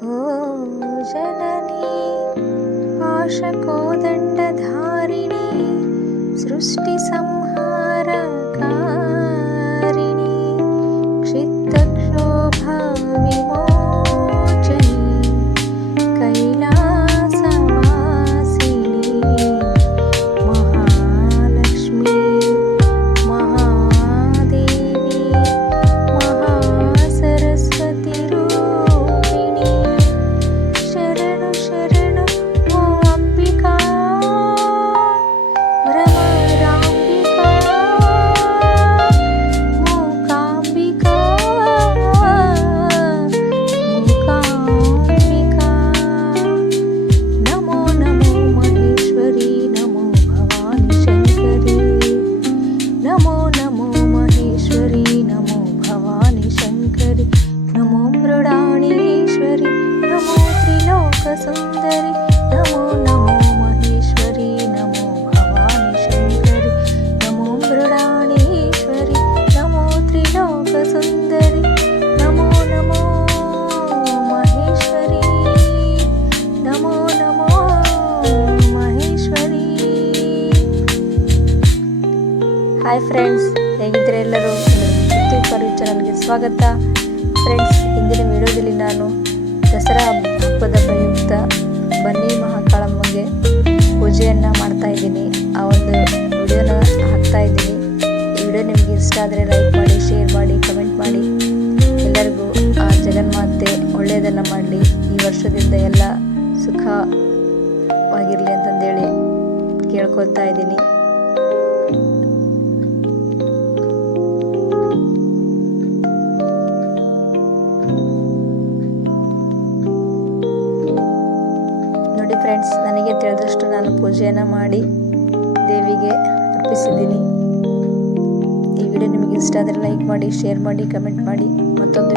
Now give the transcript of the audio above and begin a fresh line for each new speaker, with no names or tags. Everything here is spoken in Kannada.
ఓం జననీ ఆశకోదండధారిణి సృష్టి సం ಹಾಯ್ ಫ್ರೆಂಡ್ಸ್ ಹೇಗಿದ್ದೀರಾ ಎಲ್ಲರೂ ಯೂಟ್ಯೂಬ್ ಚಾನಲ್ಗೆ ಸ್ವಾಗತ. ಫ್ರೆಂಡ್ಸ್ ಇಂದಿನ ವಿಡಿಯೋದಲ್ಲಿ ನಾನು ದಸರಾ ಹಬ್ಬದ ಪ್ರಯುಕ್ತ ಬನ್ನಿ ಮಹಾಕಾಳಮ್ಮಗೆ ಪೂಜೆಯನ್ನು ಮಾಡ್ತಾ ಇದ್ದೀನಿ. ಆ ಒಂದು ವಿಡಿಯೋನ ಹಾಕ್ತಾ ಇದ್ದೀನಿ. ಈ ವಿಡಿಯೋ ನಿಮಗೆ ಇಷ್ಟ ಆದರೆ ಲೈಕ್ ಮಾಡಿ ಶೇರ್ ಮಾಡಿ ಕಮೆಂಟ್ ಮಾಡಿ. ಎಲ್ಲರಿಗೂ ಆ ಜಗನ್ಮಾತೆ ಒಳ್ಳೆಯದನ್ನು ಮಾಡಲಿ. ಈ ವರ್ಷದಿಂದ ಎಲ್ಲ ಸುಖವಾಗಿರಲಿ ಅಂತಂದೇಳಿ ಕೇಳ್ಕೊಳ್ತಾ ಇದ್ದೀನಿ. ನನಗೆ ತಿಳಿದಷ್ಟು ನಾನು ಪೂಜೆಯನ್ನು ಮಾಡಿ ದೇವಿಗೆ ಅರ್ಪಿಸಿದ್ದೀನಿ. ಈ ವಿಡಿಯೋ ನಿಮಗೆ ಇಷ್ಟ ಆದರೆ ಲೈಕ್ ಮಾಡಿ ಶೇರ್ ಮಾಡಿ ಕಮೆಂಟ್ ಮಾಡಿ. ಮತ್ತೊಂದು